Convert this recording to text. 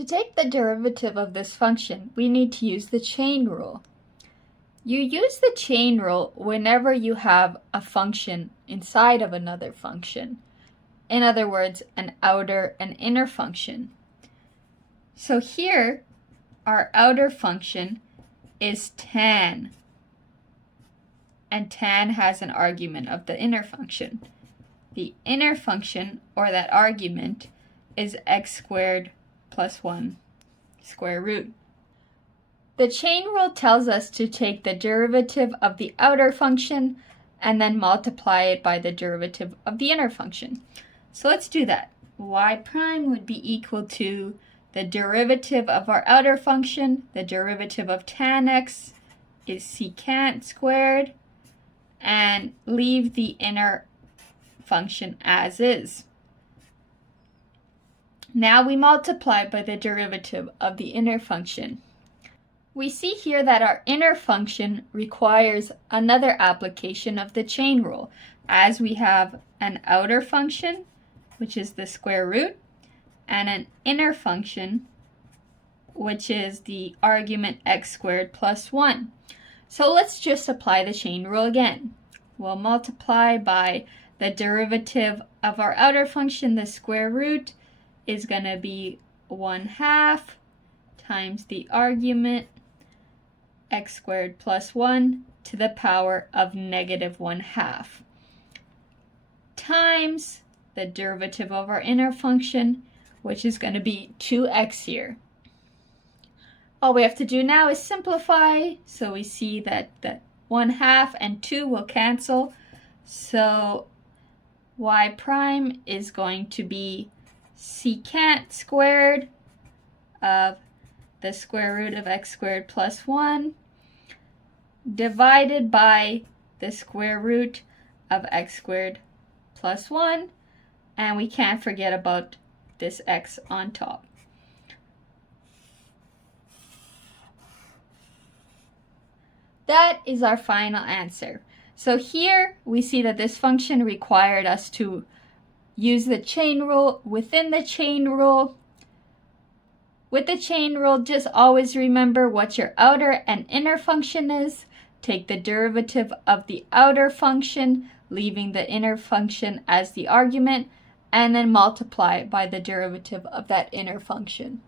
To take the derivative of this function, we need to use the chain rule. You use the chain rule whenever you have a function inside of another function. In other words, an outer and inner function. So here, our outer function is tan, and tan has an argument of the inner function. The inner function, or that argument, is x squared plus 1 square root. The chain rule tells us to take the derivative of the outer function and then multiply it by the derivative of the inner function. So let's do that. Y prime would be equal to the derivative of our outer function. The derivative of tan x is secant squared, and leave the inner function as is. Now we multiply by the derivative of the inner function. We see here that our inner function requires another application of the chain rule, as we have an outer function, which is the square root, and an inner function, which is the argument x squared plus 1. So let's just apply the chain rule again. We'll multiply by the derivative of our outer function, the square root, is going to be 1/2 times the argument x squared plus 1 to the power of negative 1/2 times the derivative of our inner function, which is going to be 2x here. All we have to do now is simplify, so we see that the 1/2 and 2 will cancel, so y prime is going to be secant squared of the square root of x squared plus 1 divided by the square root of x squared plus 1, and we can't forget about this x on top. That is our final answer. So here we see that this function required us to use the chain rule. Within the chain rule, with the chain rule, just always remember what your outer and inner function is. Take the derivative of the outer function, leaving the inner function as the argument, and then multiply by the derivative of that inner function.